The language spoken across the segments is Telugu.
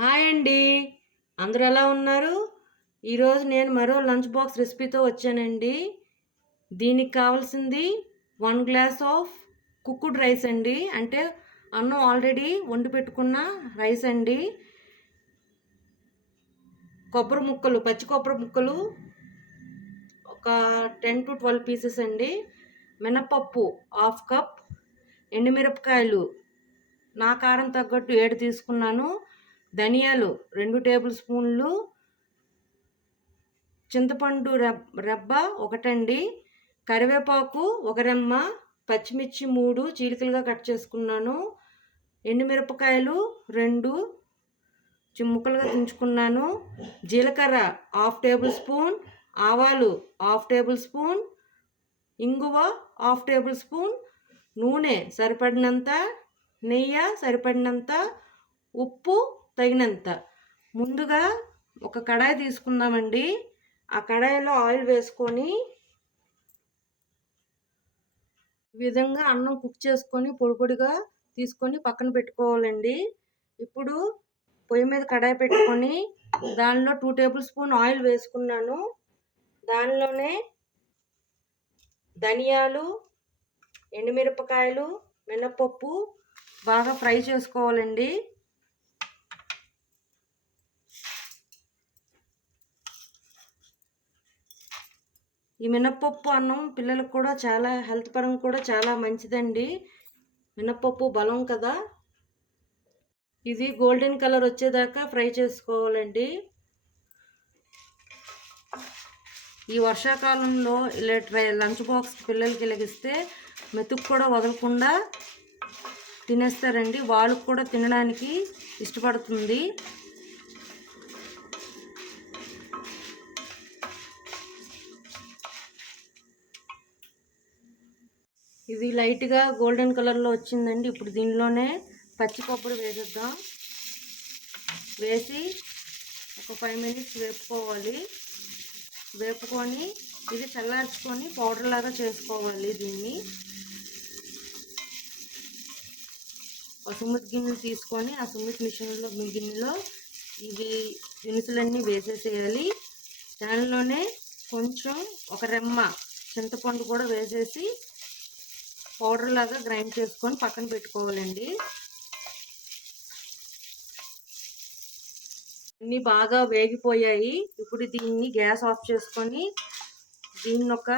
హాయ్ అండి. అందరూ ఎలా ఉన్నారు? ఈరోజు నేను మరో లంచ్ బాక్స్ రెసిపీతో వచ్చానండి. దీనికి కావాల్సింది 1 గ్లాస్ ఆఫ్ కుక్డ్ రైస్ అండి. అంటే అన్నం ఆల్రెడీ వండి పెట్టుకున్న రైస్ అండి. కొబ్బరి ముక్కలు, పచ్చి కొబ్బరి ముక్కలు ఒక 10 to 12 పీసెస్ అండి. మినపప్పు హాఫ్ కప్, ఎండుమిరపకాయలు నా కారం తగ్గట్టు 7 తీసుకున్నాను. ధనియాలు 2 టేబుల్ స్పూన్లు, చింతపండు రెబ్బ ఒకటండి, కరివేపాకు ఒక రెమ్మ, పచ్చిమిర్చి 3 చీలికలుగా కట్ చేసుకున్నాను, ఎండుమిరపకాయలు 2 ముక్కలుగా తుంచుకున్నాను, జీలకర్ర హాఫ్ టేబుల్ స్పూన్, ఆవాలు హాఫ్ టేబుల్ స్పూన్, ఇంగువ హాఫ్ టేబుల్ స్పూన్, నూనె సరిపడినంత, నెయ్యి సరిపడినంత, ఉప్పు తగినంత. ముందుగా ఒక కడాయి తీసుకుందామండి. ఆ కడాయిలో ఆయిల్ వేసుకొని ఈ విధంగా అన్నం కుక్ చేసుకొని పొడి పొడిగా తీసుకొని పక్కన పెట్టుకోవాలండి. ఇప్పుడు పొయ్యి మీద కడాయి పెట్టుకొని దానిలో 2 టేబుల్ స్పూన్ ఆయిల్ వేసుకున్నాను. దానిలోనే ధనియాలు, ఎండుమిరపకాయలు, మినపప్పు బాగా ఫ్రై చేసుకోవాలండి. ఈ మినపప్పు అన్నం పిల్లలకు కూడా చాలా హెల్త్ పరంగా కూడా చాలా మంచిదండి. మినపప్పు బలం కదా. ఇది గోల్డెన్ కలర్ వచ్చేదాకా ఫ్రై చేసుకోవాలండి. ఈ వర్షాకాలంలో ఇలా లంచ్ బాక్స్ పిల్లలకి ఇలాగిస్తే మెతుకు కూడా వదలకుండా తినేస్తారండి. వాళ్ళకు కూడా తినడానికి ఇష్టపడుతుంది. ఇది లైట్గా గోల్డెన్ కలర్లో వచ్చిందండి. ఇప్పుడు దీనిలోనే పచ్చి కొబ్బరి వేసేద్దాం. వేసి ఒక 5 మినిట్స్ వేపుకోవాలి. వేపుకొని ఇది చల్లార్చుకొని పౌడర్ లాగా చేసుకోవాలి. దీన్ని ఒక సుమ్మిటి గిన్నెలు తీసుకొని ఆ సుమ్మిటి మిషన్లో గిన్నెలో ఇవి దినుసులన్నీ వేసేసేయాలి. దానిలోనే కొంచెం ఒక రెమ్మ చింతపండు కూడా వేసేసి పౌడర్ లాగా గ్రైండ్ చేసుకొని పక్కన పెట్టుకోవాలండి. అన్నీ బాగా వేగిపోయాయి. ఇప్పుడు దీన్ని గ్యాస్ ఆఫ్ చేసుకొని దీన్ని ఒక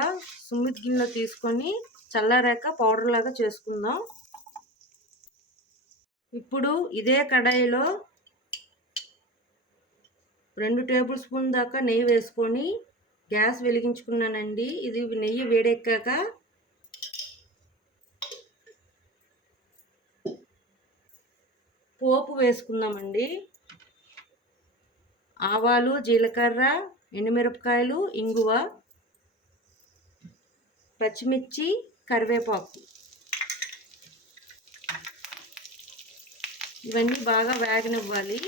సుమ్మిటి గిన్నెలో తీసుకొని చల్లారాక పౌడర్ లాగా చేసుకుందాం. ఇప్పుడు ఇదే కడాయిలో 2 టేబుల్ స్పూన్ దాకా నెయ్యి వేసుకొని గ్యాస్ వెలిగించుకున్నానండి. ఇది నెయ్యి వేడెక్కాక పోపు వేసుకుందామండి. ఆవాలు, జీలకర్ర, ఎండుమిరపకాయలు, ఇంగువ, పచ్చిమిర్చి, కరివేపాకు ఇవన్నీ బాగా వేగనివ్వాలి.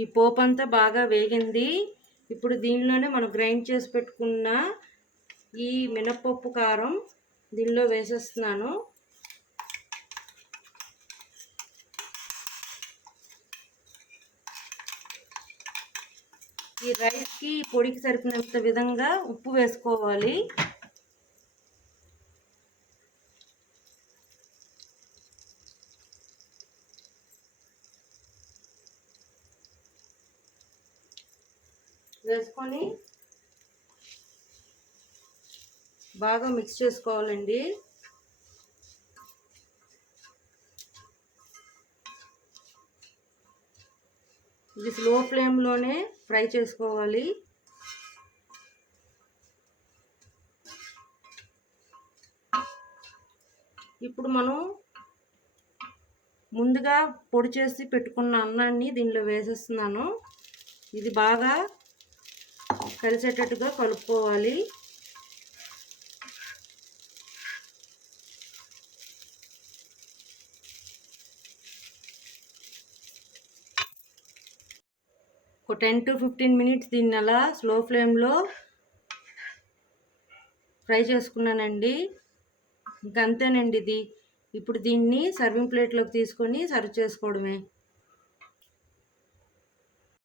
ఈ పోపు అంతా బాగా వేగింది. ఇప్పుడు దీనిలోనే మనం గ్రైండ్ చేసి పెట్టుకున్న ఈ మినపప్పు కారం దీనిలో వేసేస్తున్నాను. ఈ రైస్కి పొడికి సరిపోయినంత విధంగా ఉప్పు వేసుకోవాలి. వేసుకొని బాగా మిక్స్ చేసుకోవాలండి. ఇది స్లో ఫ్లేమ్లోనే ఫ్రై చేసుకోవాలి. ఇప్పుడు మనం ముందుగా పొడి చేసి పెట్టుకున్న అన్నాన్ని దీనిలో వేసేస్తున్నాను. ఇది బాగా కలిసేటట్టుగా కలుపుకోవాలి. ఒక 10 to 15 మినిట్స్ దీన్ని అలా స్లో ఫ్లేమ్లో ఫ్రై చేసుకున్నానండి. ఇంకంతేనండి ఇది. ఇప్పుడు దీన్ని సర్వింగ్ ప్లేట్లోకి తీసుకొని సర్వ్ చేసుకోవడమే.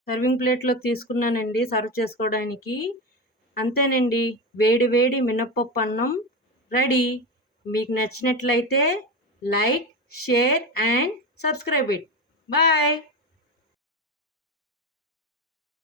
సర్వింగ్ ప్లేట్లోకి తీసుకున్నానండి సర్వ్ చేసుకోవడానికి. అంతేనండి, వేడి వేడి మినప్పప్పు అన్నం రెడీ. మీకు నచ్చినట్లయితే like, share and subscribe it. Bye.